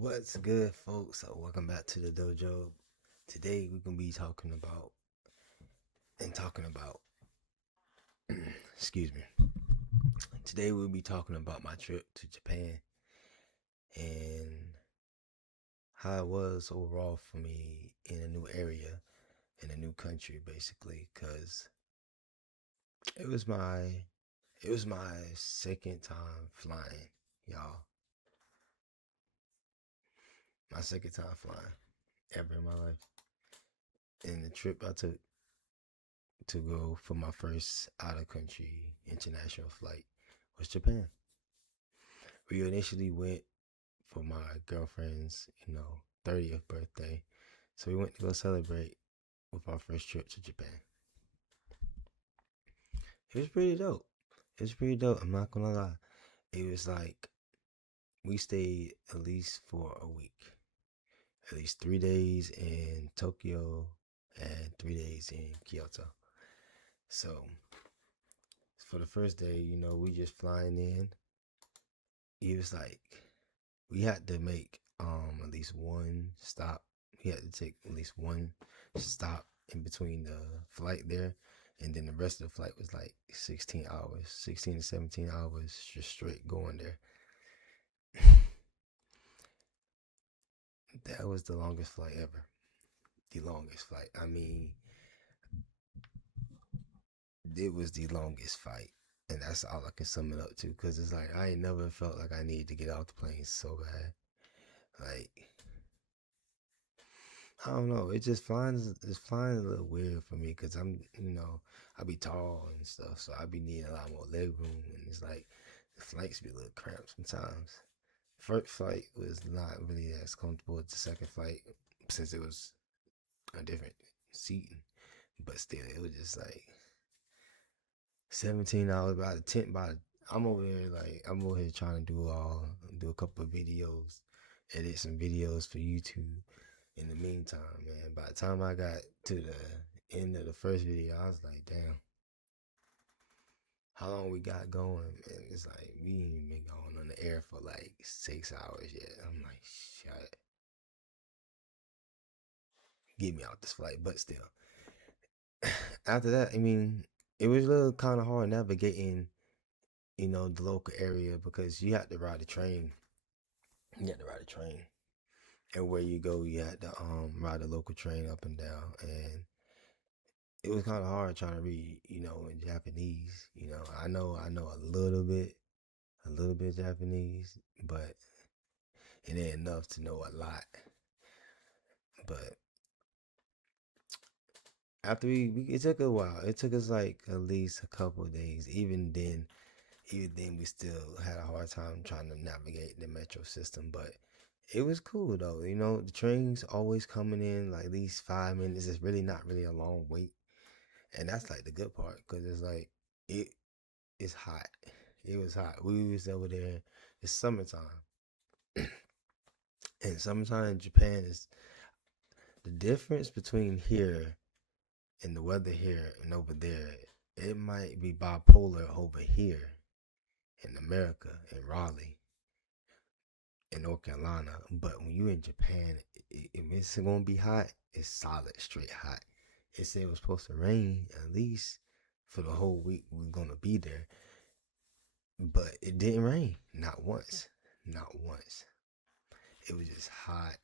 What's good, folks? Welcome back to the dojo. Today we're gonna be talking about. Excuse me. Today we'll be talking about my trip to Japan and how it was overall for me in a new area, in a new country, basically. Cause it was my it was my second time flying, y'all. My second time flying ever in my life. And the trip I took to go for my first out of country international flight was Japan. We initially went for my girlfriend's, 30th birthday. So we went to go celebrate with our first trip to Japan. It was pretty dope. It was pretty dope. I'm not gonna lie. It was like we stayed at least for a week. At least 3 days in Tokyo and 3 days in Kyoto. So for the first day, we just flying in. It was like we had to make at least one stop. We had to take at least one stop in between the flight there, and then the rest of the flight was like 16 hours, 16 to 17 hours just straight going there. That was the longest flight ever. The longest flight. I mean, it was the longest fight. And that's all I can sum it up to, because it's like I ain't never felt like I needed to get off the plane so bad. Like, I don't know. It's flying a little weird for me because I be tall and stuff, so I be needing a lot more leg room, and it's like the flights be a little cramped sometimes. First flight was not really as comfortable as the second flight since it was a different seating, but still, it was just like 17 hours by the tent. I'm over here trying to do a couple of videos, edit some videos for YouTube. In the meantime, man, by the time I got to the end of the first video, I was like, damn, how long we got going? And it's like, we ain't even been going on the air for like 6 hours yet. I'm like, shit, get me out this flight. But still, after that, I mean, it was a little kind of hard navigating, the local area because you had to ride a train. You had to ride a train. And where you go, you had to ride a local train up and down. And it was kind of hard trying to read, in Japanese. I know a little bit Japanese, but it ain't enough to know a lot. But after it took a while. It took us like at least a couple of days. Even then, we still had a hard time trying to navigate the metro system. But it was cool though. The trains always coming in like at least 5 minutes. It's really not really a long wait, and that's like the good part because it's like it it's hot. It was hot. We was over there. It's summertime, and summertime in Japan is the difference between here and the weather here and over there. It might be bipolar over here in America, in Raleigh, in North Carolina. But when you in Japan, if it's gonna be hot, it's solid, straight hot. It said it was supposed to rain at least for the whole week we're gonna be there, but it didn't rain, not once, not once. It was just hot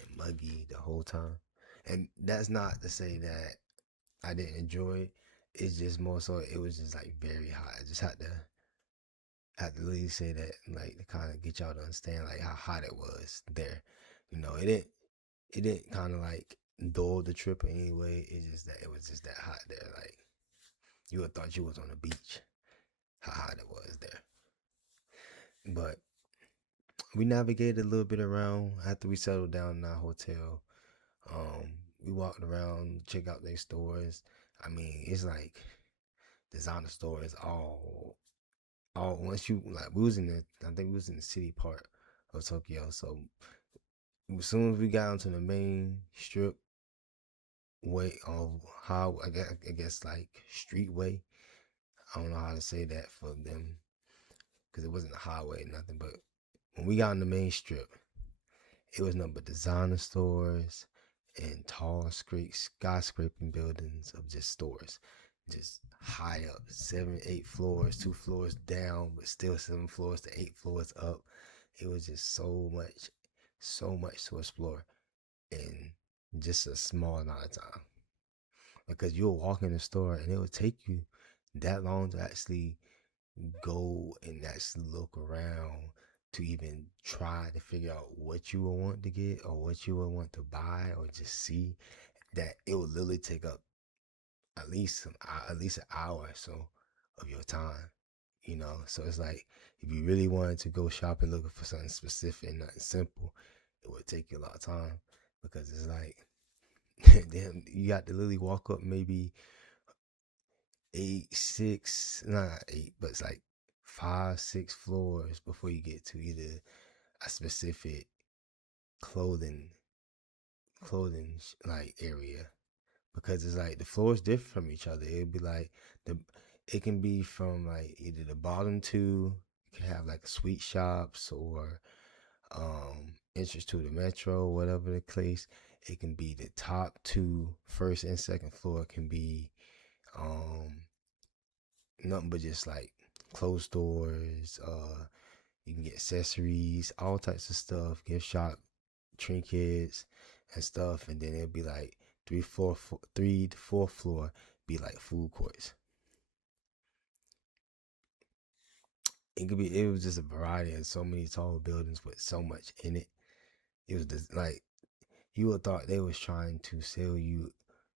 and muggy the whole time. And that's not to say that I didn't enjoy it. It's just more so it was just like very hot. I just had to really say that, like, to kind of get y'all to understand like how hot it was there. It didn't kind of like dull the trip in any way. It's just that it was just that hot there. Like, you would thought you was on the beach. How hot it was there. But we navigated a little bit around after we settled down in our hotel. We walked around, check out their stores. I mean, it's like designer stores all once you like we was in the I think we was in the city part of Tokyo. So as soon as we got onto the main strip way of how I guess like streetway. I don't know how to say that for them because it wasn't a highway or nothing. But when we got on the main strip, It was nothing but designer stores and tall skyscraping buildings of just stores, just high up, 7, 8 floors, 2 floors down, but still 7 floors to 8 floors up. It was just so much to explore in just a small amount of time. Because you'll walk in the store and it would take you that long to actually go and actually look around to even try to figure out what you would want to get or what you would want to buy or just see, that it would literally take up at least an hour or so of your time. So it's like if you really wanted to go shopping looking for something specific and nothing simple, it would take you a lot of time, because it's like then you got to literally walk up maybe eight, six, not eight, but it's like 5, 6 floors before you get to either a specific clothing like area, because it's like the floors differ from each other. It'd be like the it can be from like either the bottom two, you can have like sweet shops or entrance to the metro, whatever the case. It can be the top two, first and second floor can be um nothing but just like closed doors. You can get accessories, all types of stuff, gift shop, trinkets, and stuff. And then it'd be like 3 to 4th floor be like food courts. It was just a variety of so many tall buildings with so much in it. It was just like you would thought they was trying to sell you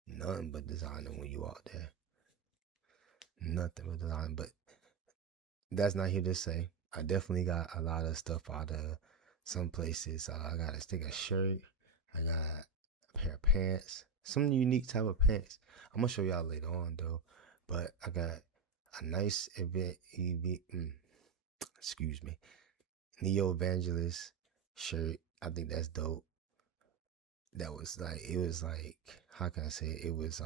nothing but designer when you out there. Nothing but design. But that's not here to say. I definitely got a lot of stuff out of some places. I got a stick of shirt. I got a pair of pants. Some unique type of pants. I'm gonna show y'all later on though. But I got a nice excuse me, Neo Evangelist shirt. I think that's dope. That was like, it was like, how can I say it? It was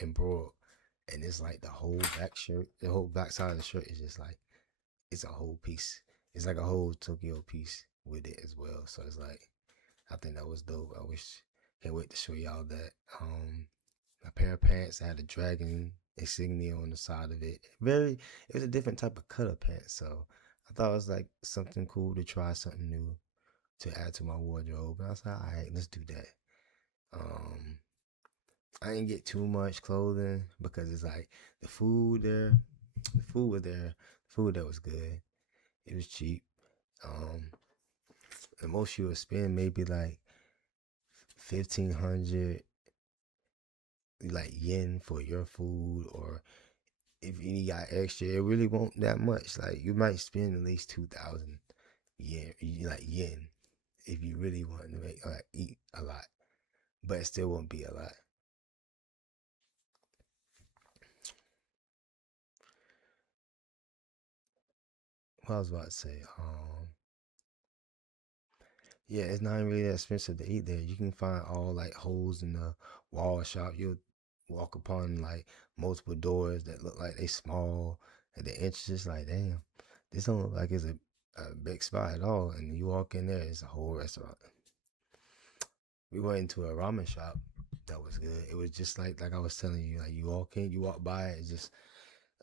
embroidered, and it's like the whole back side of the shirt is just like, it's a whole piece. It's like a whole Tokyo piece with it as well. So it's like, I think that was dope. Can't wait to show y'all that. A pair of pants that had a dragon insignia on the side of it. It was a different type of cut of pants. So I thought it was like something cool to try something new to add to my wardrobe. And I was like, all right, let's do that. Um, I didn't get too much clothing because it's like the food there, the food was there, the food that was good. It was cheap. Um, the most you would spend maybe like 1,500 like yen for your food, or if you got extra, it really won't that much. Like you might spend at least 2,000 yen, if you really want to eat a lot, but it still won't be a lot. What I was about to say, yeah, it's not really that expensive to eat there. You can find all like holes in the wall shop. You'll walk upon like multiple doors that look like they small, and the entrance is like, damn, this don't look like it's a big spot at all. And you walk in there, it's a whole restaurant. We went into a ramen shop that was good. It was just like I was telling you, like you walk in, you walk by, it's just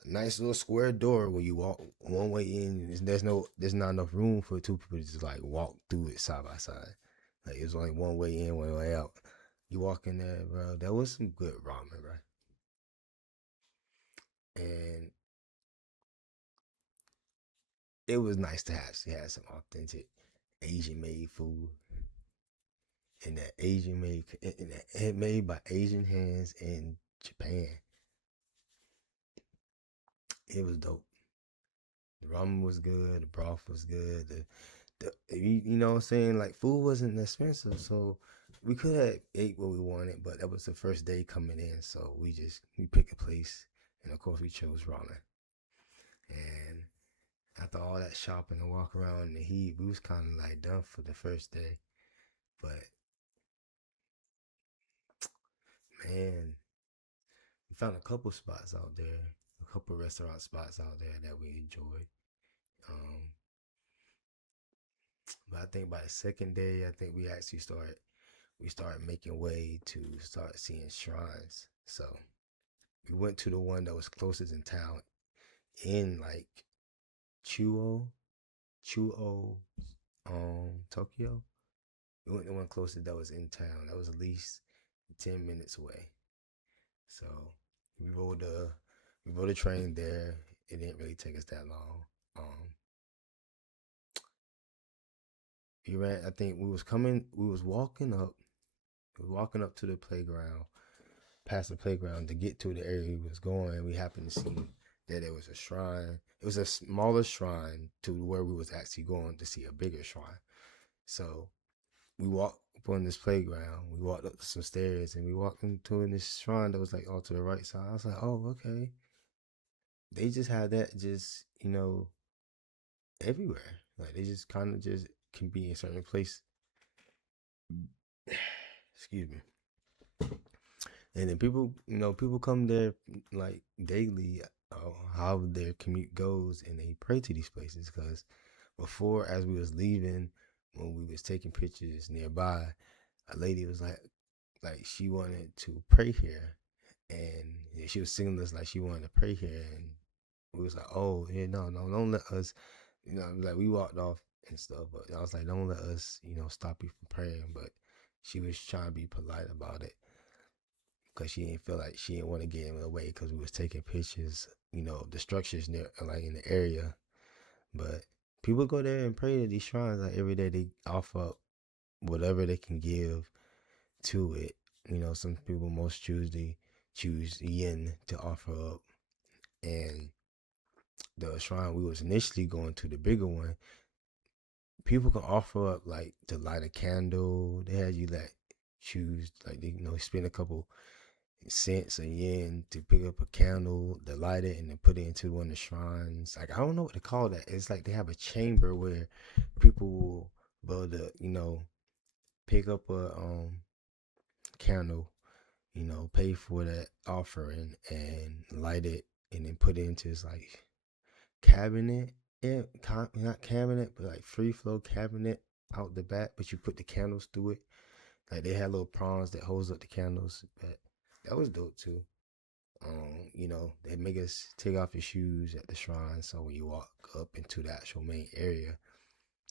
a nice little square door where you walk one way in. There's not enough room for two people to just like walk through it side by side. Like it's only one way in, one way out. You walk in there, bro. That was some good ramen, bro. And it was nice to actually have some authentic Asian made food, and that made by Asian hands in Japan. It was dope. The ramen was good. The broth was good. You know what I'm saying? Like food wasn't expensive, so we could have ate what we wanted, but that was the first day coming in, so we picked a place, and of course we chose ramen. And after all that shopping and walk around in the heat, we was kind of like done for the first day. But man, we found a couple spots out there, a couple restaurant spots out there that we enjoyed. Um, But I think by the second day, I think we started making way to start seeing shrines. So we went to the one that was closest in town in like Chuo, Chuo, Tokyo. We went to one closest that was in town. That was at least 10 minutes away. So we rode the we rode the train there. It didn't really take us that long. Um, we ran. I think we was coming. We was walking up. We was walking up to the playground, past the playground to get to the area we was going. We happened to see that there was a shrine. It was a smaller shrine to where we was actually going to see a bigger shrine. So we walked up on this playground. We walked up some stairs and we walked into this shrine that was like all to the right side. I was like, oh, okay. They just had that just, everywhere. Like they just kind of just can be in certain place. Excuse me. And then people come there like daily, how their commute goes, and they pray to these places. Because before, as we was leaving, when we was taking pictures nearby, a lady was like she wanted to pray here, and she was singing us like she wanted to pray here, and we was like, oh yeah, no, no, don't let us, like we walked off and stuff, but I was like, don't let us, stop you from praying, but she was trying to be polite about it because she didn't feel like she didn't want to get in the way because we was taking pictures, of the structures near, like in the area, but people go there and pray to these shrines like every day. They offer up whatever they can give to it. Some people most choose yen to offer up. And the shrine we was initially going to, the bigger one, people can offer up like to light a candle. They had you like choose like they spend a couple cents a yen to pick up a candle, to light it, and then put it into one of the shrines. Like I don't know what to call that. It's like they have a chamber where people will be able to pick up a candle, pay for that offering and light it and then put it into this like cabinet. Yeah, not cabinet, but like free flow cabinet out the back, but you put the candles through it. Like they had little prongs that holds up the candles. But that was dope too. They make us take off your shoes at the shrine. So when you walk up into the actual main area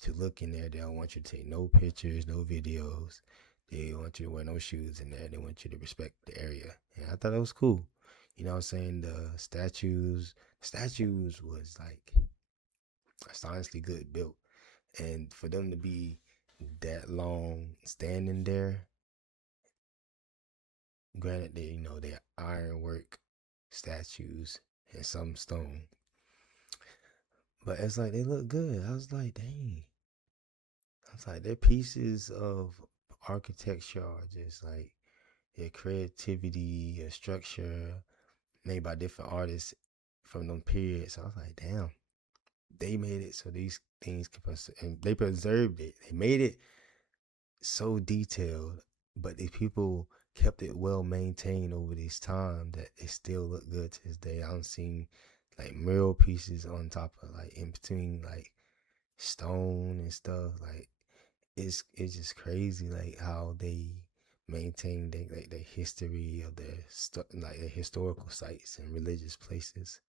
to look in there, they don't want you to take no pictures, no videos. They want you to wear no shoes in there. They want you to respect the area. And I thought that was cool. You know what I'm saying? The statues was like astonishingly good built. And for them to be that long standing there, granted they're ironwork statues and some stone. But it's like they look good. I was like, dang. I was like, they're pieces of architecture are just like their creativity, their structure made by different artists from them periods. So I was like, damn, they made it so these things can and they preserved it. They made it so detailed, but the people kept it well maintained over this time that it still look good to this day. I don't seen like mural pieces on top of like in between like stone and stuff. Like it's just crazy like how they maintain like the history of their like the historical sites and religious places.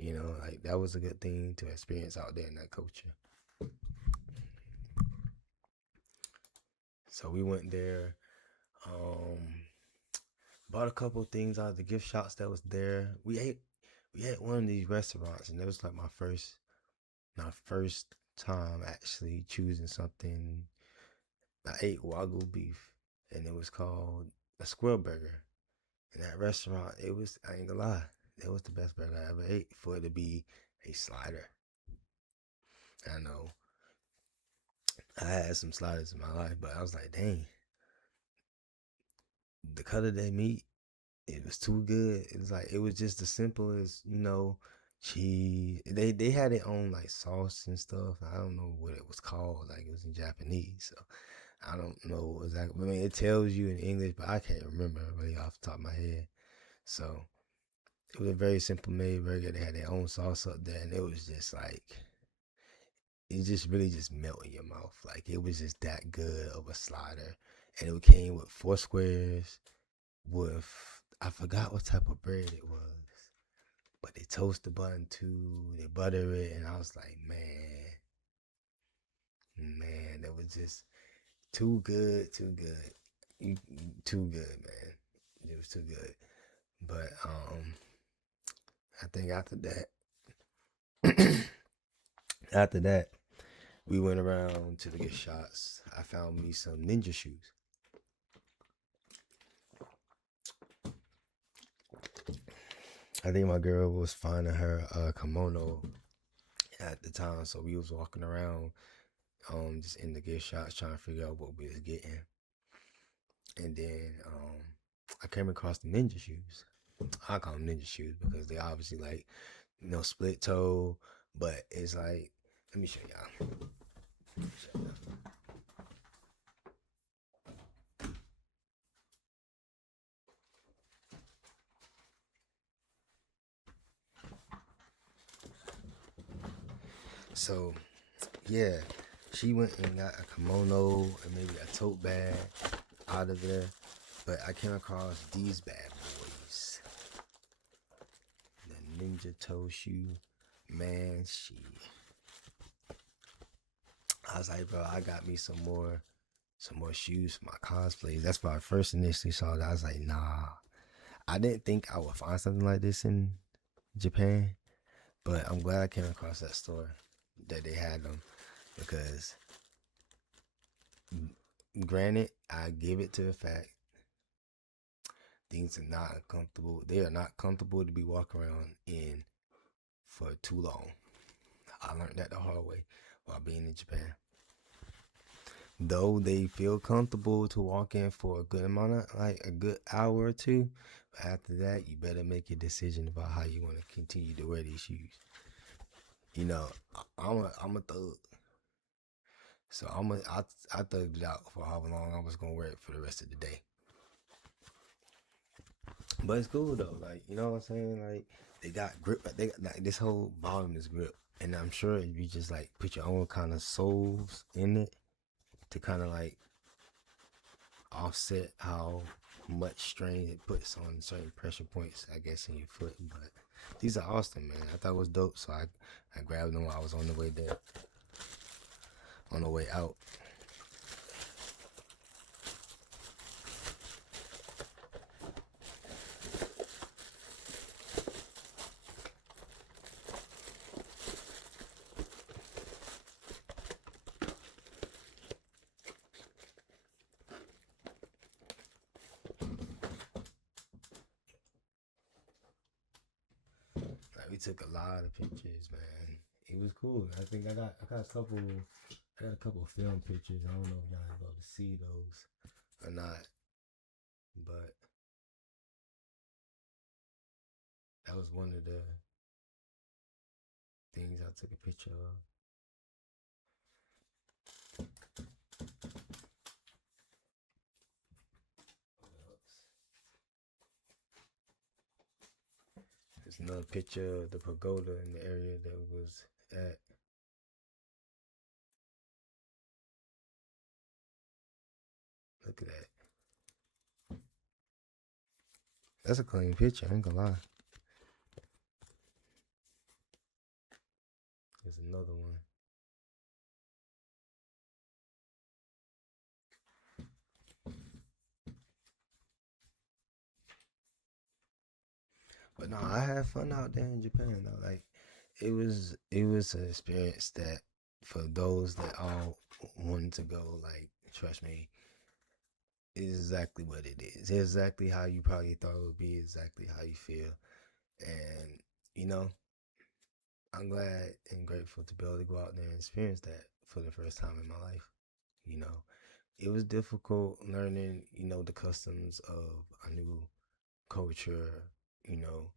Like that was a good thing to experience out there in that culture. So we went there, um, bought a couple things out of the gift shops that was there. We ate one of these restaurants, and it was like my first time actually choosing something. I ate wagyu beef, and it was called a square burger. In that restaurant, I ain't gonna lie, it was the best burger I ever ate for it to be a slider. I know I had some sliders in my life, but I was like, dang, the cut of that meat, it was too good. It was like it was just the simplest, cheese. They had their own like sauce and stuff. I don't know what it was called. Like it was in Japanese, so I don't know exactly. I mean, it tells you in English, but I can't remember really off the top of my head. So it was a very simple made burger. They had their own sauce up there, and it was just like it just really just melt in your mouth. Like it was just that good of a slider, and it came with four squares with I forgot what type of bread it was, but they toast the bun too, they butter it, and I was like, man, that was just too good, too good, too good, man. It was too good. But I think after that, we went around to the gift shops. I found me some ninja shoes. I think my girl was finding her kimono at the time, so we was walking around, just in the gift shops trying to figure out what we was getting, and then I came across the ninja shoes. I call them ninja shoes because they obviously like, split toe, but it's like, let me show y'all. So yeah, she went and got a kimono and maybe a tote bag out of there, but I came across these bad boys, the ninja toe shoe. Man, I was like, bro, I got me some more shoes for my cosplays. That's why I first initially saw that. I was like, nah. I didn't think I would find something like this in Japan, but I'm glad I came across that store that they had them because, granted, I give it to the fact things are not comfortable. They are not comfortable to be walking around in for too long. I learned that the hard way while being in Japan. Though they feel comfortable to walk in for a good amount of, like a good hour or two, but after that, you better make a decision about how you want to continue to wear these shoes. I'm a thug, so I thugged it out for how long I was gonna wear it for the rest of the day. But it's cool though, like you know what I'm saying. Like they got grip, they got like this whole volume is grip, and I'm sure if you just like put your own kind of soles in it to kind of like offset how much strain it puts on certain pressure points, I guess, in your foot. But these are awesome, man. I thought it was dope, so I grabbed them while I was on the way there, on the way out. Like we took a lot of pictures, man. It was cool. I got a couple of film pictures. I don't know if y'all able to see those or not, but that was one of the things I took a picture of. There's another picture of the pagoda in the area that was at. Look at that. That's a clean picture. I ain't gonna lie. There's another one. But no, I had fun out there in Japan though. Like it was an experience that for those that all wanted to go, like trust me, is exactly what it is. It's exactly how you probably thought it would be, exactly how you feel. And, you know, I'm glad and grateful to be able to go out there and experience that for the first time in my life. You know, it was difficult learning, the customs of a new culture, you know,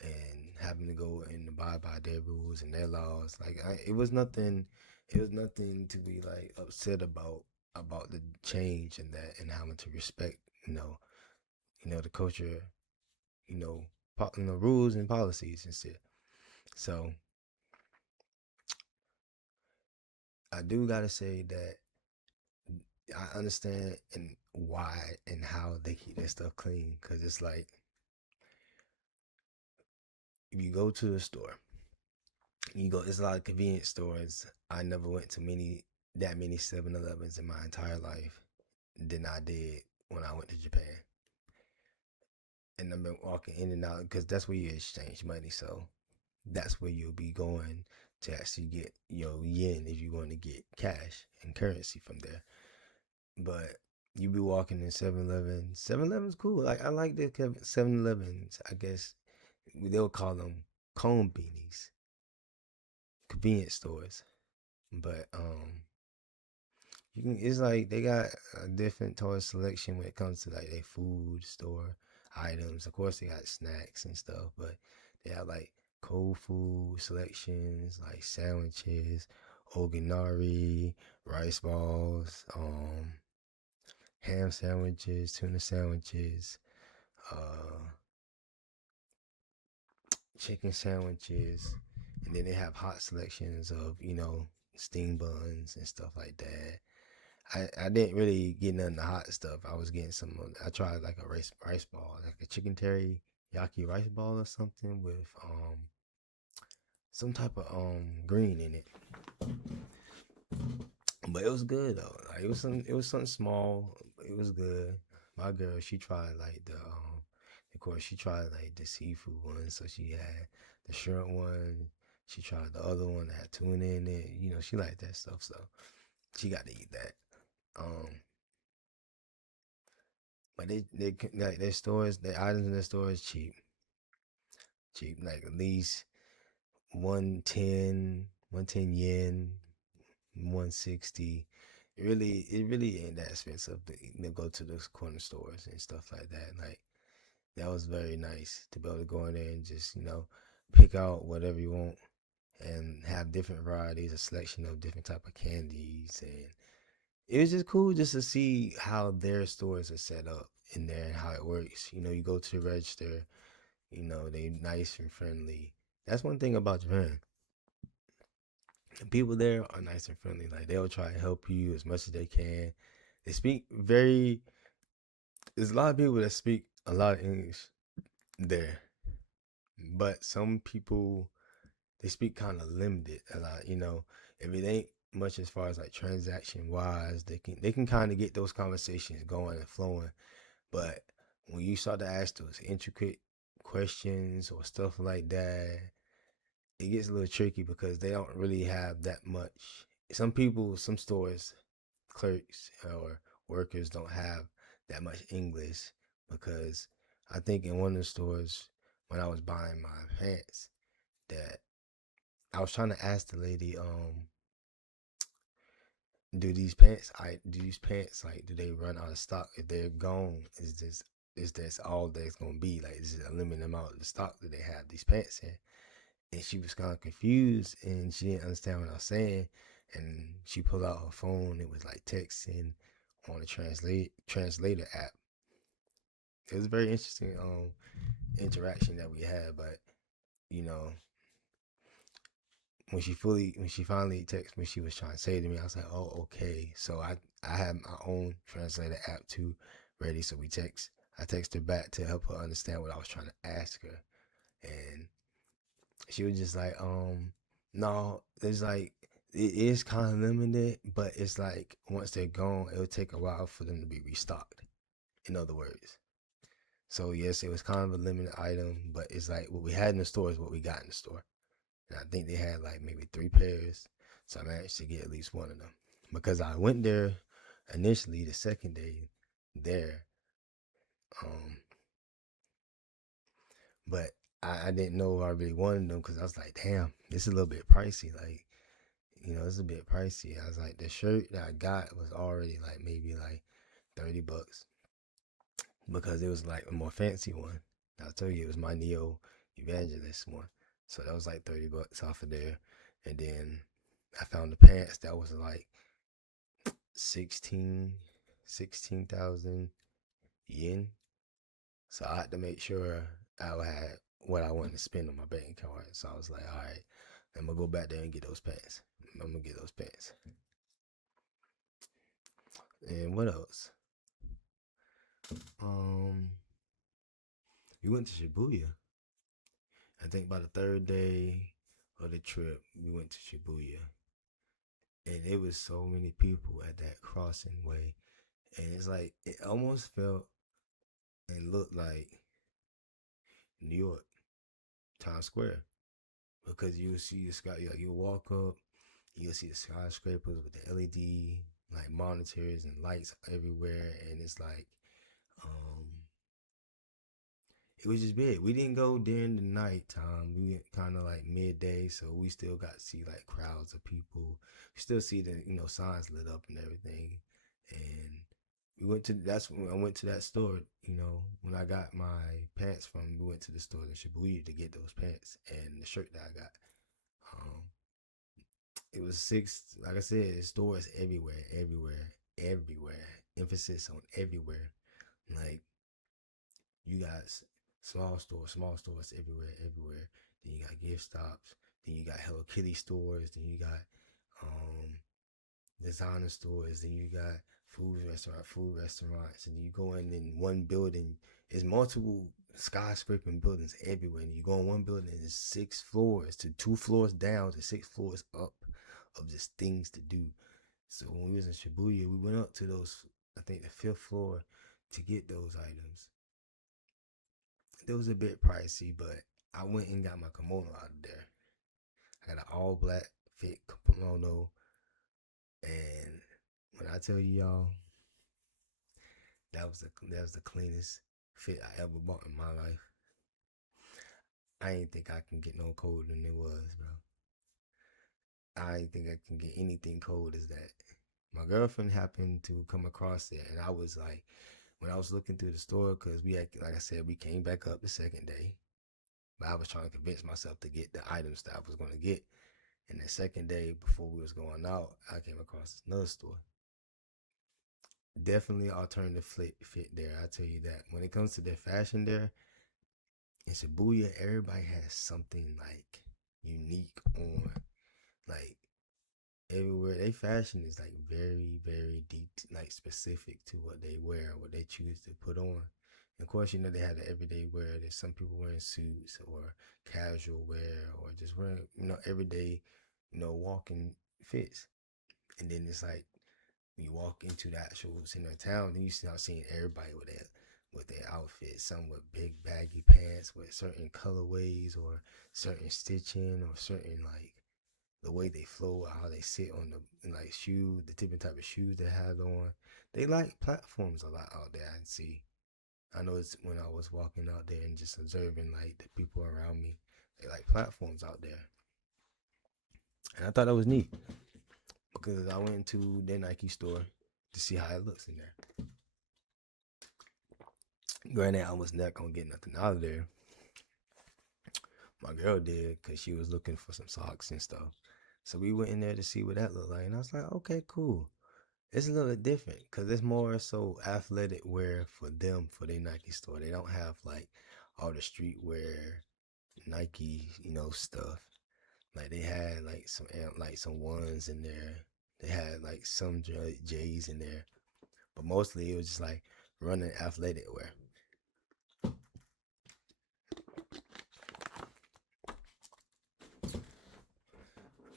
and having to go and abide by their rules and their laws. Like it was nothing to be like upset about the change and that and having to respect, the culture, you know, rules and policies and shit. So I do gotta say that I understand and why and how they keep their stuff clean. Cause it's like if you go to the store, you go. It's a lot of convenience stores. I never went to that many 7-Elevens in my entire life than I did when I went to Japan. And I've been walking in and out because that's where you exchange money. So that's where you'll be going to actually get your yen if you want to get cash and currency from there. But you be walking in 7-Eleven. 7-Eleven's cool. Like I like the 7-Elevens. I guess they'll call them cone beanies, convenience stores. But you can. It's like they got a different toy selection when it comes to like their food store items. Of course, they got snacks and stuff, but they have like cold food selections, like sandwiches, oginari, rice balls, ham sandwiches, tuna sandwiches, uh, chicken sandwiches, and then they have hot selections of steam buns and stuff like that. I didn't really get none of the hot stuff. I was getting some. I tried like a rice ball, like a chicken teriyaki rice ball or something with some type of green in it. But it was good though. Like it was something small. It was good. My girl, she tried like of course she tried like the seafood one. So she had the shrimp one. She tried the other one that had tuna in it. She liked that stuff, so she got to eat that. Um, but they like their stores, their items in their stores cheap, cheap. Like at least 110 yen, 160. It really ain't that expensive to go to those corner stores and stuff like that. Like that was very nice to be able to go in there and just pick out whatever you want and have different varieties, a selection of different type of candies, and it was just cool just to see how their stores are set up in there and how it works. You go to the register, they nice and friendly. That's one thing about Japan. The people there are nice and friendly. Like they'll try to help you as much as they can. They speak very. There's a lot of people that speak a lot of English there, but some people they speak kind of limited a lot. If it ain't much as far as like transaction wise, they can kind of get those conversations going and flowing. But when you start to ask those intricate questions or stuff like that, it gets a little tricky because they don't really have that much. Some people, some stores, clerks or workers don't have that much English because I think in one of the stores when I was buying my pants that I was trying to ask the lady, do these pants like do they run out of stock? If they're gone, is this all that's gonna be? Like is it a limited amount of the stock that they have these pants in? And she was kind of confused and she didn't understand what I was saying. And she pulled out her phone. It was like texting on the translator app. It was a very interesting interaction that we had. But you know, when she finally texted me, she was trying to say to me, I was like, oh, okay. So I have my own translator app too ready. So I text her back to help her understand what I was trying to ask her. And she was just like, no, it's like it is kind of limited, but it's like once they're gone, it'll take a while for them to be restocked. In other words, so yes, it was kind of a limited item, but it's like what we had in the store is what we got in the store, and I think they had like maybe 3 pairs, so I managed to get at least one of them because I went there initially the second day there, um, but I didn't know if I really wanted them because I was like, damn, this is a little bit pricey, like. It's a bit pricey. I was like, the shirt that I got was already like maybe like $30 because it was like a more fancy one. I'll tell you, it was my Neo Evangelist one. So that was like $30 off of there. And then I found the pants that was like 16,000 yen. So I had to make sure I had what I wanted to spend on my bank card. So I was like, all right, I'm gonna go back there and get those pants. I'm gonna get those pants. And what else? Um, we went to Shibuya. I think by the third day of the trip, we went to Shibuya, and it was so many people at that crossing way, and it's like it almost felt and looked like New York, Times Square, because you see the sky, like you walk up, you'll see the skyscrapers with the LED like monitors and lights everywhere, and it's like, um, it was just big. We didn't go during the night time. We went kind of like midday, so we still got to see like crowds of people. We still see the signs lit up and everything. And we went to that's when I went to that store. When I got my pants from, we went to the store in Shibuya to get those pants and the shirt that I got. Um, it was six. Like I said, stores everywhere, everywhere, everywhere. Emphasis on everywhere. Like you got small stores everywhere, everywhere. Then you got gift stops. Then you got Hello Kitty stores. Then you got um designer stores. Then you got food restaurants. And you go in one building. There's multiple skyscraping buildings everywhere. And you go in one building, and there's 6 floors to 2 floors down to 6 floors up of just things to do. So when we was in Shibuya, we went up to those, I think the 5th floor, to get those items. It was a bit pricey, but I went and got my kimono out of there. I got an all black fit kimono, and when I tell you y'all, that was the cleanest fit I ever bought in my life. I ain't think I can get no colder than it was, bro. I ain't think I can get anything cold as that. My girlfriend happened to come across it, and I was like, when I was looking through the store, because we had, like I said, we came back up the second day, but I was trying to convince myself to get the items that I was going to get. And the second day before we was going out, I came across another store. Definitely alternative fit there. I tell you that. When it comes to their fashion there in Shibuya, everybody has something like unique on. Like everywhere, they fashion is like very, very deep, like specific to what they wear, what they choose to put on. And of course, they have the everyday wear. There's some people wearing suits or casual wear or just wearing, everyday, walking fits. And then it's like when you walk into the actual center of town, then you start seeing everybody with their outfits. Some with big baggy pants with certain colorways or certain stitching or certain like the way they flow, how they sit on the like shoes, the different type of shoes they have on. They like platforms a lot out there. I see. I know it's when I was walking out there and just observing like the people around me. They like platforms out there, and I thought that was neat because I went to their Nike store to see how it looks in there. Granted, I was not gonna get nothing out of there. My girl did because she was looking for some socks and stuff. So we went in there to see what that looked like, and I was like, okay, cool. It's a little bit different because it's more so athletic wear for them for their Nike store. They don't have like all the streetwear Nike, stuff. Like they had like some ones in there. They had like some J's in there, but mostly it was just like running athletic wear.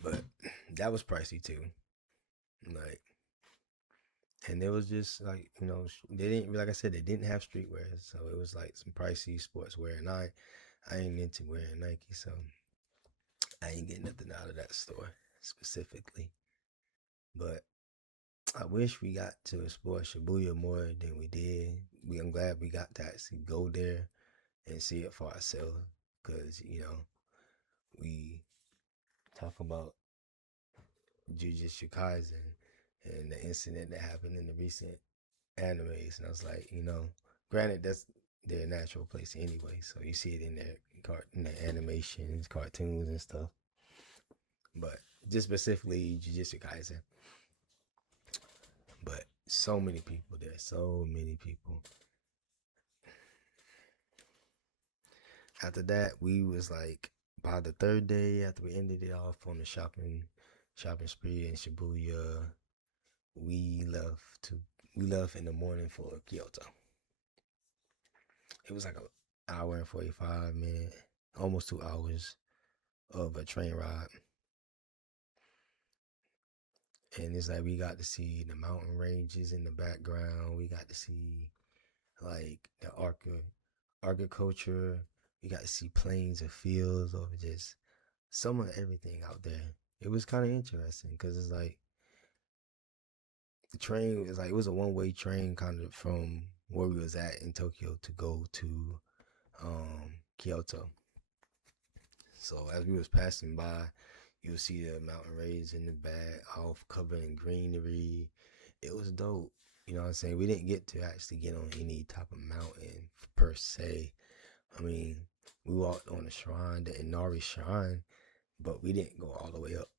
But that was pricey too. Like, and it was just like they didn't, like I said, they didn't have streetwear, so it was like some pricey sportswear, and I ain't into wearing Nike, so I ain't getting nothing out of that store specifically. But I wish we got to explore Shibuya more than we did. I'm glad we got to actually go there and see it for ourselves, because we talk about Jujutsu Kaisen and the incident that happened in the recent animes, and I was like, granted that's their natural place anyway, so you see it in their animations, cartoons, and stuff. But just specifically Jujutsu Kaisen, but so many people there, so many people. After that, we was like by the third day after we ended it off on the shopping spree in Shibuya, we left to we left in the morning for Kyoto. It was like an hour and 45 minutes, almost 2 hours of a train ride. And it's like we got to see the mountain ranges in the background. We got to see like the agriculture. We got to see plains and fields of just some of everything out there. It was kind of interesting because it's like the train was like it was a one-way train kind of from where we was at in Tokyo to go to Kyoto. So as we was passing by, you would see the mountain range in the back, all covered in greenery. It was dope. You know what I'm saying? We didn't get to actually get on any type of mountain per se. I mean, we walked on the shrine, the Inari shrine, but we didn't go all the way up.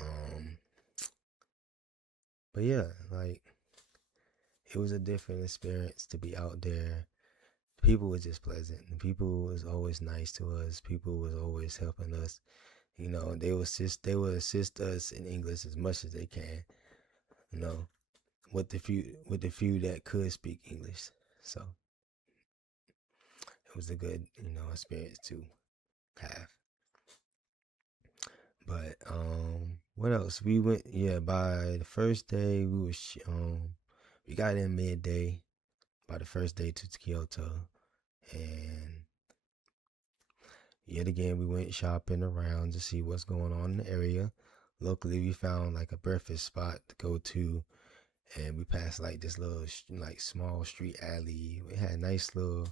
Um, but yeah, like it was a different experience to be out there. People were just pleasant. People was always nice to us. People was always helping us. You know, they will assist us in English as much as they can. You know, with the few that could speak English. So it was a good, experience to have. But what else? We went, yeah, by the first day we got in midday by the first day to Kyoto, and yet again we went shopping around to see what's going on in the area. Locally, we found like a breakfast spot to go to, and we passed like this little like small street alley. We had a nice little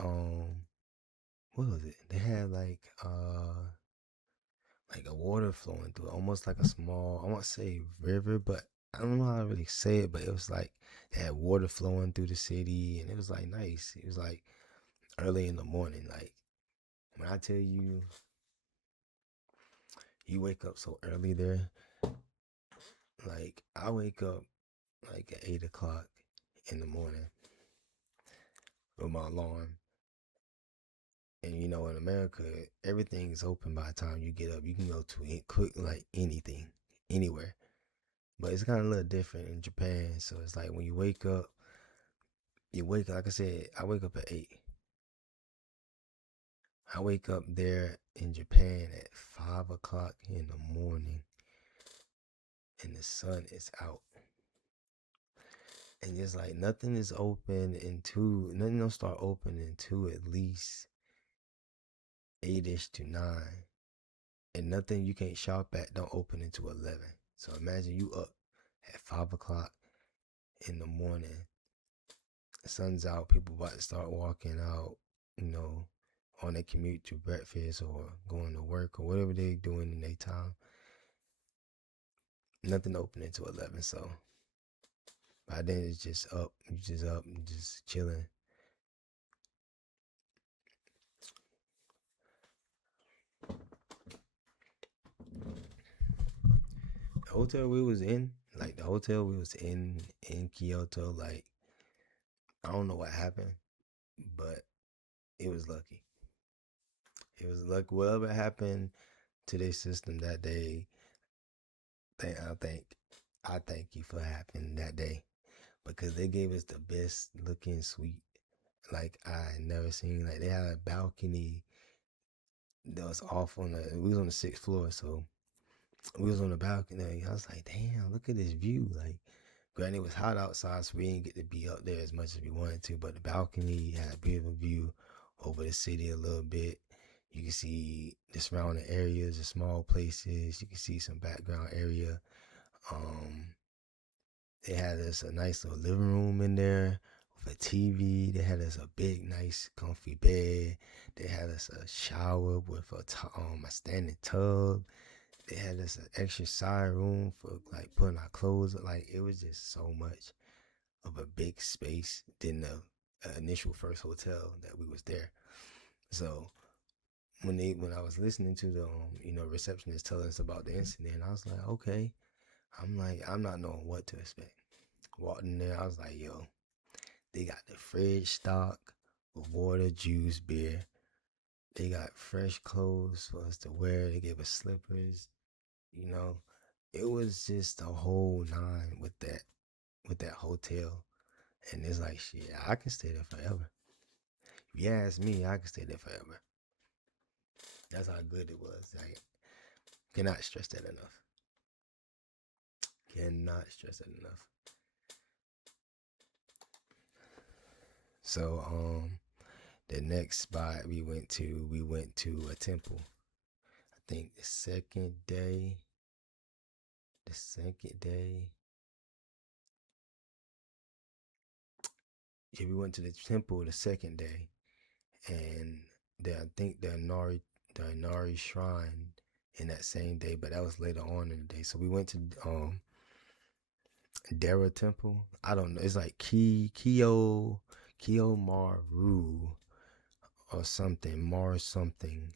um what was it? They had like a water flowing through it, almost like a small, I won't say river, but I don't know how to really say it, but it was like they had water flowing through the city, and it was like nice. It was like early in the morning. Like when I tell you, you wake up so early there, like I wake up like at 8 o'clock in the morning with my alarm. And in America, everything's open by the time you get up. You can go to it quick like anything, anywhere. But it's kind of a little different in Japan. So it's like when you wake up, like I said, I wake up at 8. I wake up there in Japan at 5 o'clock in the morning and the sun is out. And it's like nothing is open until nothing don't start opening until at least 8ish to 9. And nothing you can't shop at don't open until 11. So imagine you up at 5 o'clock in the morning. The sun's out, people about to start walking out, you know, on their commute to breakfast or going to work or whatever they doing in their time. Nothing open until 11. So by then it's just up. You just up and just chilling. The hotel we was in, like the hotel we was in Kyoto, like I don't know what happened, but it was lucky. It was like whatever happened to their system that day. I think I thank you for happening that day because they gave us the best looking suite like I never seen. Like they had a balcony that was off on the. We was on the 6th floor, so we was on the balcony. I was like, damn, look at this view. Like, granted, it was hot outside, so we didn't get to be up there as much as we wanted to. But the balcony had a beautiful view over the city a little bit. You can see the surrounding areas, the small places. You can see some background area. Um, they had us a nice little living room in there with a TV. They had us a big, nice, comfy bed. They had us a shower with a standing tub. They had us an extra side room for like putting our clothes. Like it was just so much of a big space than the initial first hotel that we was there. So when I was listening to the receptionist telling us about the incident, I was like, okay. I'm not knowing what to expect. Walked in there, I was like, yo, they got the fridge stock with water, juice, beer. They got fresh clothes for us to wear. They gave us slippers, you know. it was just a whole nine with that hotel. And it's like shit, I can stay there forever. If you ask me, I can stay there forever. That's how good it was. Like, cannot stress that enough. Cannot stress that enough. So the next spot we went to a temple. I think the second day, yeah, we went to the temple the second day, and I think the Inari shrine in that same day, but that was later on in the day. So we went to Dara Temple. I don't know. It's like Kiyomaru or something. Mars something.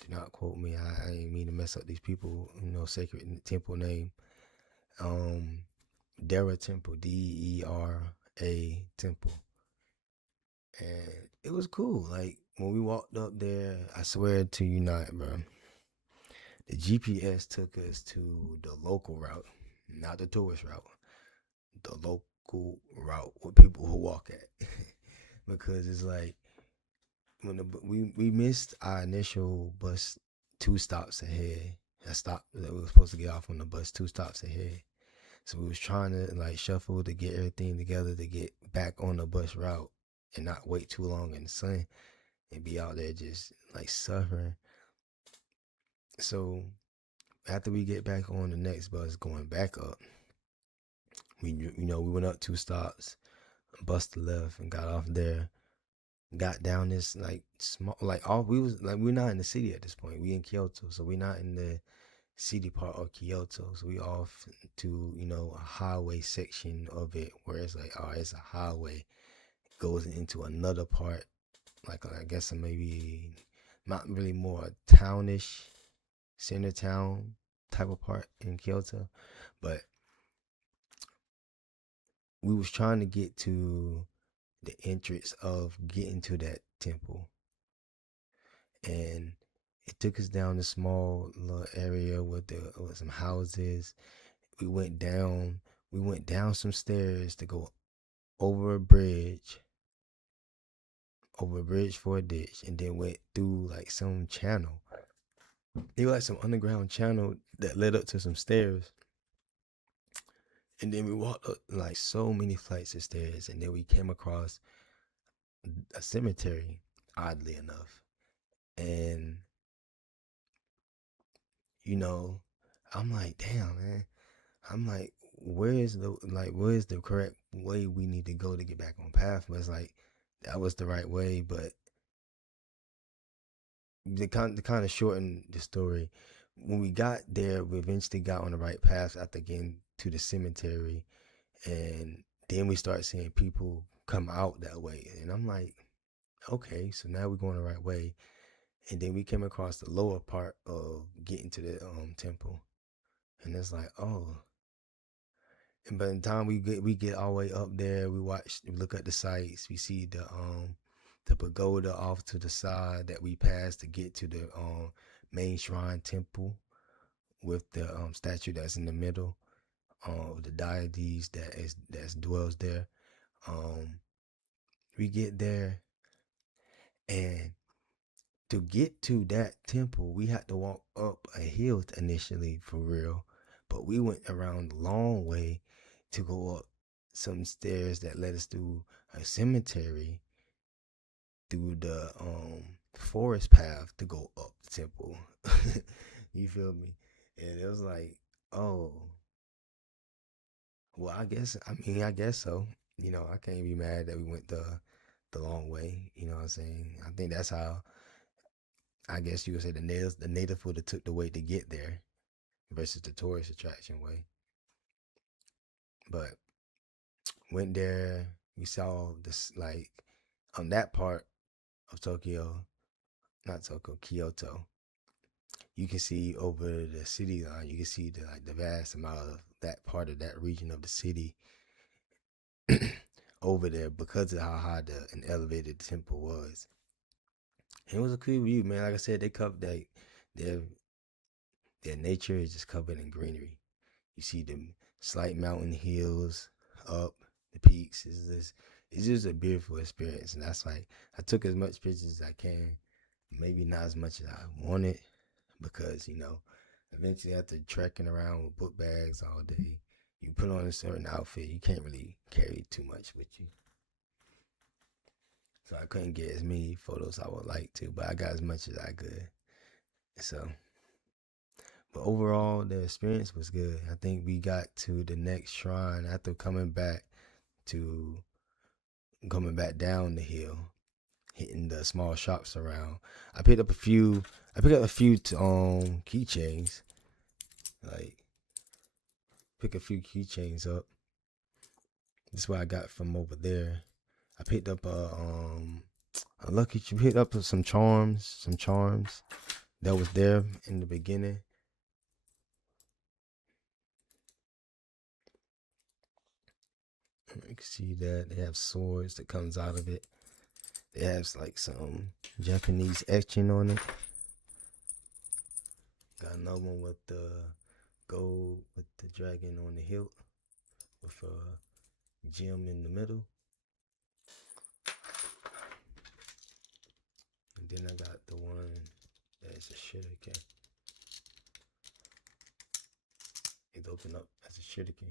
Do not quote me. I ain't mean to mess up these people, sacred temple name. Um Dara Temple, Dera Temple. And it was cool. Like when we walked up there, I swear to you not, bro. The GPS took us to the local route, not the tourist route. The local route with people who walk at. Because it's like when we missed our initial bus 2 stops ahead. A stop that we were supposed to get off on the bus 2 stops ahead. So we was trying to like shuffle to get everything together to get back on the bus route and not wait too long in the sun and be out there just like suffering. So after we get back on the next bus going back up, we went up 2 stops, busted left and got off there. Got down this like small like all we was like we're not in the city at this point. We in Kyoto, so we're not in the city part of Kyoto. So we off to a highway section of it where it's like it's a highway goes into another part like I guess maybe not really more townish center town type of part in Kyoto, but we was trying to get to the entrance of getting to that temple, and it took us down this small little area with some houses. We went down. We went down some stairs to go over a bridge, for a ditch, and then went through like some channel. It was like some underground channel that led up to some stairs, and then we walked up like so many flights of stairs, and then we came across a cemetery, oddly enough, and you know, I'm like, damn, man. I'm like, where's the correct way we need to go to get back on path? But it's like that was the right way, but to kind of shorten the story, when we got there, we eventually got on the right path after getting to the cemetery, and then we start seeing people come out that way, and I'm like, okay, so now we're going the right way, and then we came across the lower part of getting to the temple, and it's like, oh. And by the time we get all the way up there, we look at the sights, we see the pagoda off to the side that we passed to get to the main shrine temple with the statue that's in the middle of the deities that dwells there. Um, we get there, and to get to that temple, we had to walk up a hill initially for real, but we went around the long way to go up some stairs that led us through a cemetery through the forest path to go up the temple. You feel me? And it was like, oh, well, I guess so. I can't be mad that we went the long way. You know what I'm saying? I think that's how I guess you would say the native would have took the way to get there versus the tourist attraction way. But went there, we saw this like on that part of Tokyo, not Tokyo, Kyoto. You can see over the city line. You can see the vast amount of that part of that region of the city over there because of how high and elevated the temple was. And it was a cool view, man. Like I said, they covered that. They their nature is just covered in greenery. You see the slight mountain hills up, the peaks. It's just a beautiful experience. And that's like, I took as much pictures as I can, maybe not as much as I wanted, because, eventually after trekking around with book bags all day, you put on a certain outfit, you can't really carry too much with you. So I couldn't get as many photos I would like to, but I got as much as I could. So, but overall, the experience was good. I think we got to the next shrine after to coming back down the hill, hitting the small shops around. I picked up a few. I picked up a few keychains. Like, pick a few keychains up. This is what I got from over there. I picked up a lucky. Picked up some charms. That was there in the beginning. You can see that they have swords that comes out of it. It has like some Japanese etching on it. Got another one with the gold with the dragon on the hilt with a gem in the middle. And then I got the one that's a shuriken. It opened up as a shuriken.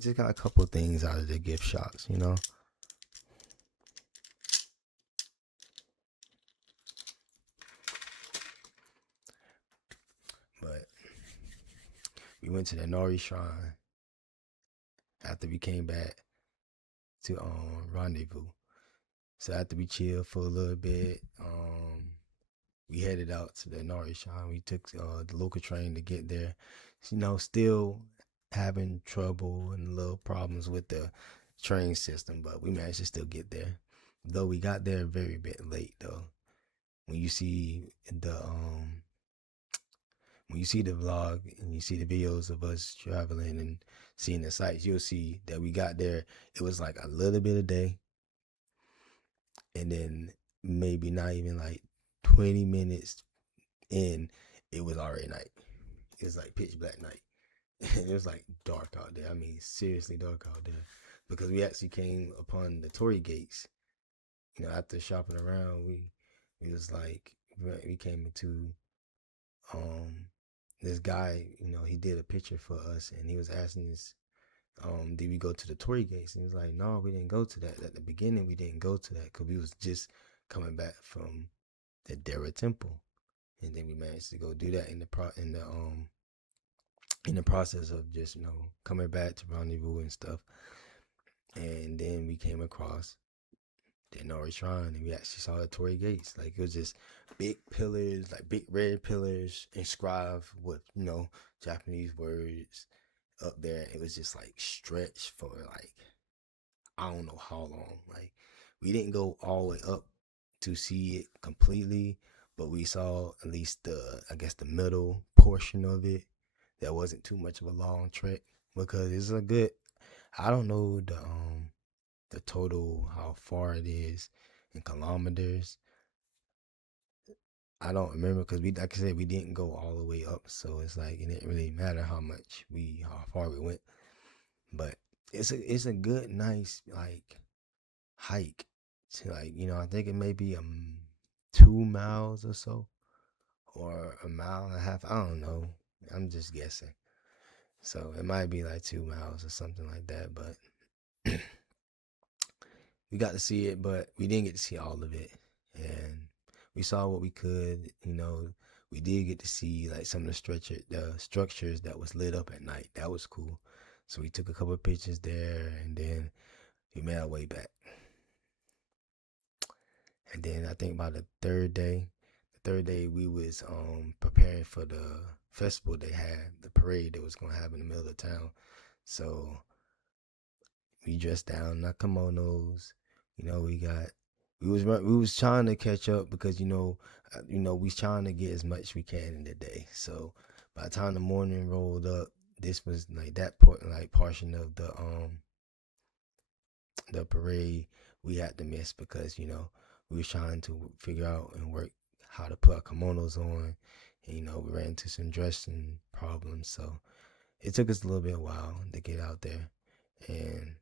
Just got a couple things out of the gift shops, But we went to the Nori Shrine after we came back to Rendezvous. So after we chilled for a little bit, we headed out to the Nari Shrine. We took the local train to get there. Still having trouble and little problems with the train system, but we managed to still get there. Though we got there a very bit late, though. When you see the vlog and you see the videos of us traveling and seeing the sights, you'll see that we got there. It was like a little bit of day, and then maybe not even like 20 minutes in, it was already night. It was like pitch black night. It was like dark out there. I mean, seriously dark out there. Because we actually came upon the Torii gates. After shopping around, we was like, we came into this guy, he did a picture for us and he was asking us, did we go to the Torii gates? And he was like, no, we didn't go to that. At the beginning, we didn't go to that because we was just coming back from the Dera Temple. And then we managed to go do that in the process of just coming back to Rendezvous and stuff. And then we came across the Nori Shrine and we actually saw the Torii gates. Like, it was just big pillars, like big red pillars inscribed with Japanese words up there. It was just like stretched for like I don't know how long. Like, we didn't go all the way up to see it completely, but we saw at least the middle portion of it. That wasn't too much of a long trek because it's a good. I don't know the total how far it is in kilometers. I don't remember because like I said, we didn't go all the way up, so it's like it didn't really matter how far we went. But it's a good, nice like hike. To like I think it may be 2 miles or so, or a mile and a half. I don't know. I'm just guessing. So it might be like 2 miles or something like that. But we got to see it, but we didn't get to see all of it. And we saw what we could. We did get to see like some of the structures that was lit up at night. That was cool. So we took a couple of pictures there, and then we made our way back. And then I think by the third day we was preparing for the festival they had, the parade that was gonna have in the middle of town. So we dressed down in our kimonos. We was trying to catch up because we was trying to get as much we can in the day. So by the time the morning rolled up, this was like that portion of the parade we had to miss because we was trying to figure out and work how to put our kimonos on. And, we ran into some dressing problems, so it took us a little bit of a while to get out there. And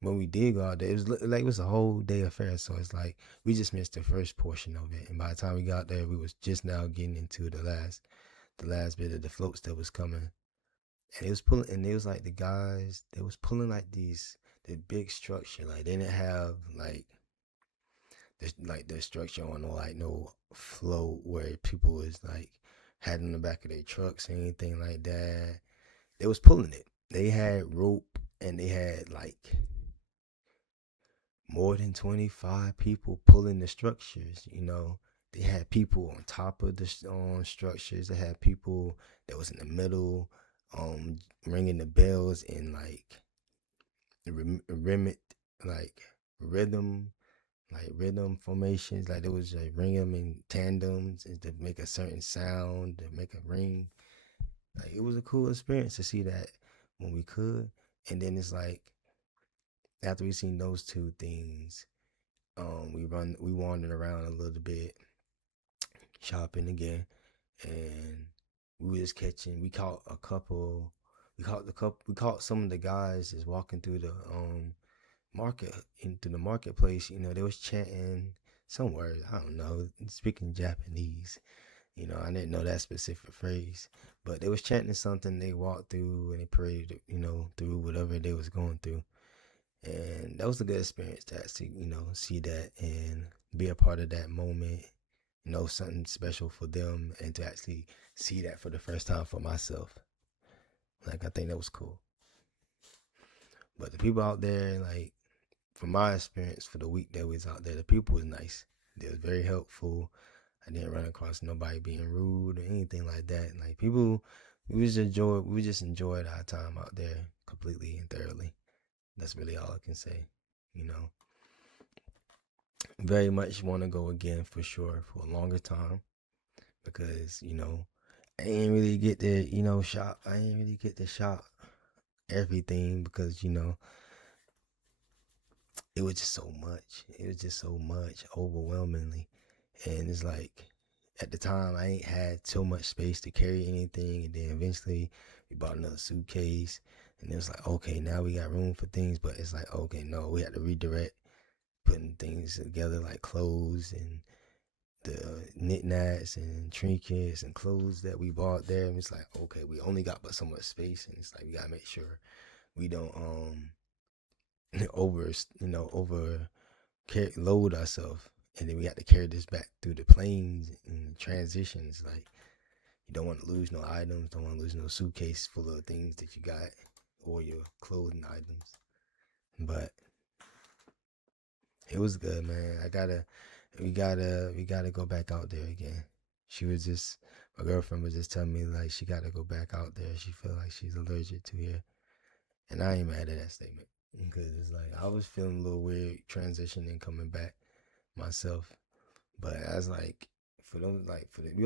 when we did go out there, it was like it was a whole day affair. So it's like we just missed the first portion of it, and by the time we got there, we was just now getting into the last bit of the floats that was coming. And it was pulling, and it was like the guys, they was pulling like the big structure. Like they didn't have the structure on like no float where people was like had in the back of their trucks or anything like that. They was pulling it. They had rope and they had like more than 25 people pulling the structures. They had people on top of the structures. They had people that was in the middle, ringing the bells in like like rhythm, like rhythm formations. Like it was like ring them in tandems and to make a certain sound, to make a ring. Like it was a cool experience to see that when we could. And then it's like after we seen those two things, we wandered around a little bit, shopping again, and we were just catching. We caught some of the guys just walking through the market into the marketplace. They was chanting some words. I don't know, speaking Japanese. I didn't know that specific phrase, but they was chanting something. They walked through and they prayed, through whatever they was going through. And that was a good experience to actually, see that and be a part of that moment, something special for them, and to actually see that for the first time for myself. Like, I think that was cool. But the people out there, like, from my experience for the week that we was out there, the people was nice. They was very helpful. I didn't run across nobody being rude or anything like that. Like, people, we just enjoyed our time out there completely and thoroughly. That's really all I can say. You know, very much want to go again for sure for a longer time because I ain't really get to shop. I ain't really get to shop everything because it was just so much. It was just so much overwhelmingly, and it's like at the time I ain't had so much space to carry anything, and then eventually we bought another suitcase, and it was like okay, now we got room for things, but it's like okay, no, we had to redirect putting things together like clothes and the knickknacks and trinkets and clothes that we bought there. And it's like, okay, we only got but so much space, and it's like we gotta make sure we don't over load ourselves, and then we got to carry this back through the planes and transitions. Like you don't want to lose no items, don't want to lose no suitcase full of things that you got or your clothing items. But it was good, man. We gotta go back out there again. My girlfriend was just telling me like she gotta go back out there. She feel like she's allergic to here, and I ain't mad at that statement because it's like I was feeling a little weird transitioning coming back myself, but I was like, we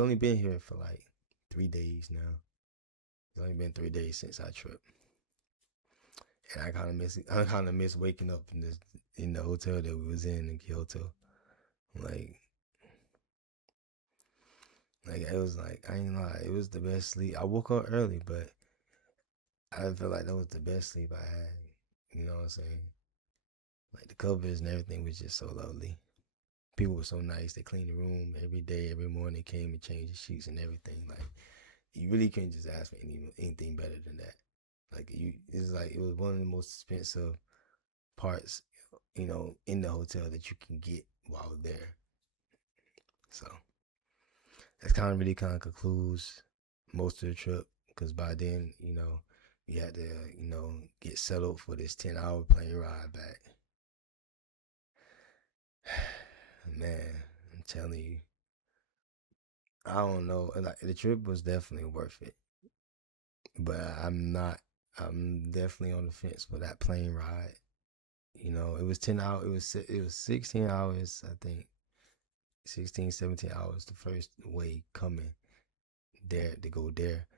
only been here for like 3 days now. It's only been 3 days since our trip, and I kind of miss waking up in the hotel that we was in Kyoto. Like it was like I ain't lie, it was the best sleep. I woke up early, but I felt like that was the best sleep I had. You know what I'm saying? Like the covers and everything was just so lovely. People were so nice. They cleaned the room every day, every morning. They came and changed the sheets and everything. Like you really couldn't just ask for anything better than that. It was one of the most expensive parts, in the hotel that you can get while there. So that's kind of concludes most of the trip because by then, we had to, get settled for this 10-hour plane ride back. Man, I'm telling you, I don't know. Like the trip was definitely worth it, but I'm not. I'm definitely on the fence for that plane ride. It was 10 hours. It was 16 hours. I think 16, 17 hours the first way coming there to go there.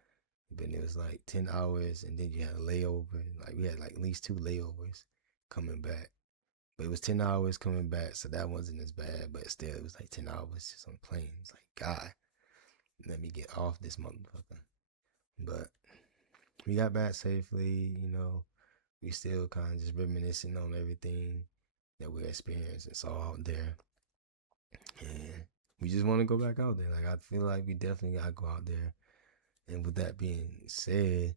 But it was like 10 hours, and then you had a layover. Like we had like at least two layovers coming back. But it was 10 hours coming back, so that wasn't as bad. But still, it was like 10 hours just on the plane. It's like, God, let me get off this motherfucker. But we got back safely, you know. We still kind of just reminiscing on everything that we experienced and saw out there. And we just want to go back out there. Like, I feel like we definitely got to go out there. And with that being said,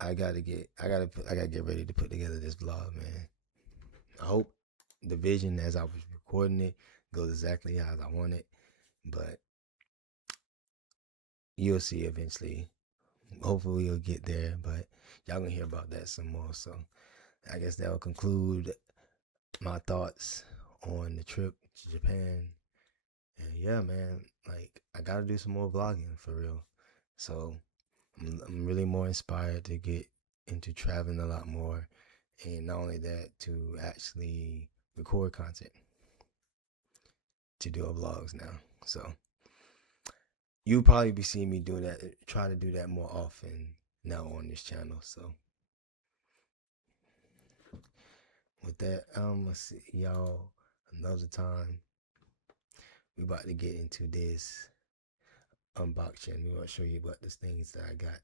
I gotta get ready to put together this vlog, man. I hope the vision as I was recording it goes exactly how I want it, but you'll see eventually. Hopefully you'll get there, but y'all gonna hear about that some more. So I guess that will conclude my thoughts on the trip to Japan. And yeah, man, like I gotta do some more vlogging for real. So I'm really more inspired to get into traveling a lot more, and not only that, to actually record content, to do vlogs now. So you'll probably be seeing me do that, try to do that more often now on this channel. So with that, I'm gonna see y'all another time. We about to get into this unboxing. We want to show you what the things that I got.